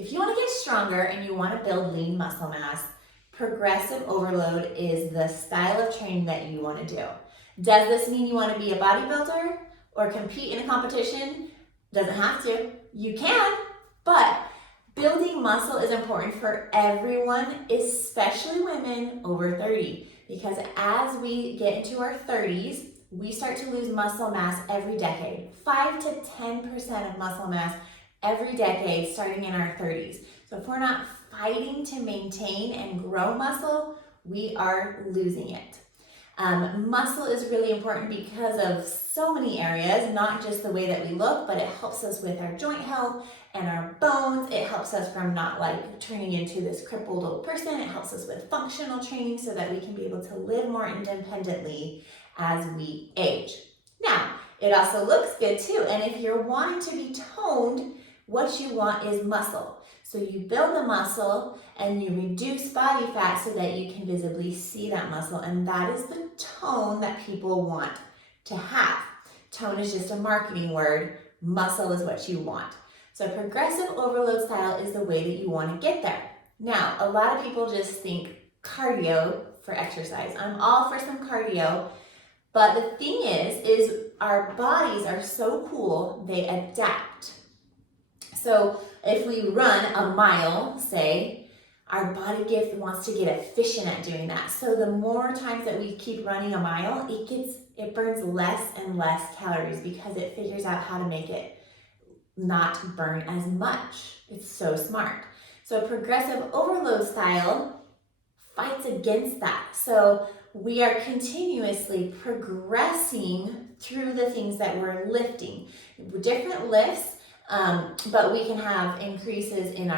If you want to get stronger and you want to build lean muscle mass, progressive overload is the style of training that you want to do. Does this mean you want to be a bodybuilder or compete in a competition? Doesn't have to. You can, but building muscle is important for everyone, especially women over 30, because as we get into our 30s, we start to lose muscle mass every decade. 5 to 10% of muscle mass every decade starting in our 30s. So if we're not fighting to maintain and grow muscle, we are losing it. Muscle is really important because of so many areas, not just the way that we look, but it helps us with our joint health and our bones. It helps us from not like turning into this crippled old person. It helps us with functional training so that we can be able to live more independently as we age. Now, it also looks good too. And if you're wanting to be toned, what you want is muscle. So you build the muscle and you reduce body fat so that you can visibly see that muscle. And that is the tone that people want to have. Tone is just a marketing word. Muscle is what you want. So progressive overload style is the way that you want to get there. Now, a lot of people just think cardio for exercise. I'm all for some cardio. But the thing is our bodies are so cool, they adapt. So if we run a mile, say, our body wants to get efficient at doing that. So the more times that we keep running a mile, it burns less and less calories because it figures out how to make it not burn as much. It's so smart. So progressive overload style fights against that. So we are continuously progressing through the things that we're lifting. Different lifts, but we can have increases in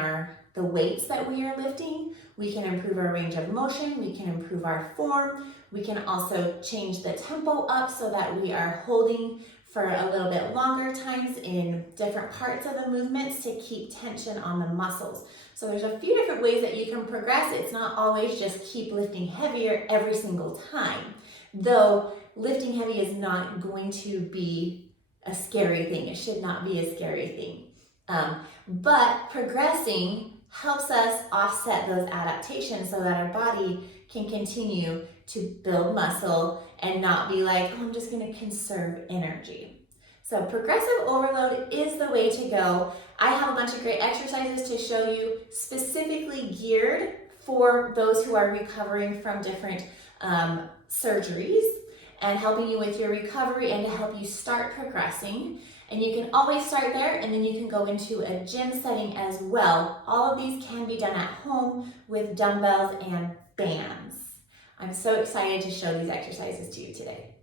the weights that we are lifting. We can improve our range of motion. We can improve our form. We can also change the tempo up so that we are holding for a little bit longer times in different parts of the movements to keep tension on the muscles. So there's a few different ways that you can progress. It's not always just keep lifting heavier every single time. Though lifting heavy is not going to be a scary thing. It should not be a scary thing. But progressing helps us offset those adaptations so that our body can continue to build muscle and not be like, oh, I'm just gonna conserve energy. So progressive overload is the way to go. I have a bunch of great exercises to show you specifically geared for those who are recovering from different surgeries and helping you with your recovery and to help you start progressing. And you can always start there and then you can go into a gym setting as well. All of these can be done at home with dumbbells and bands. I'm so excited to show these exercises to you today.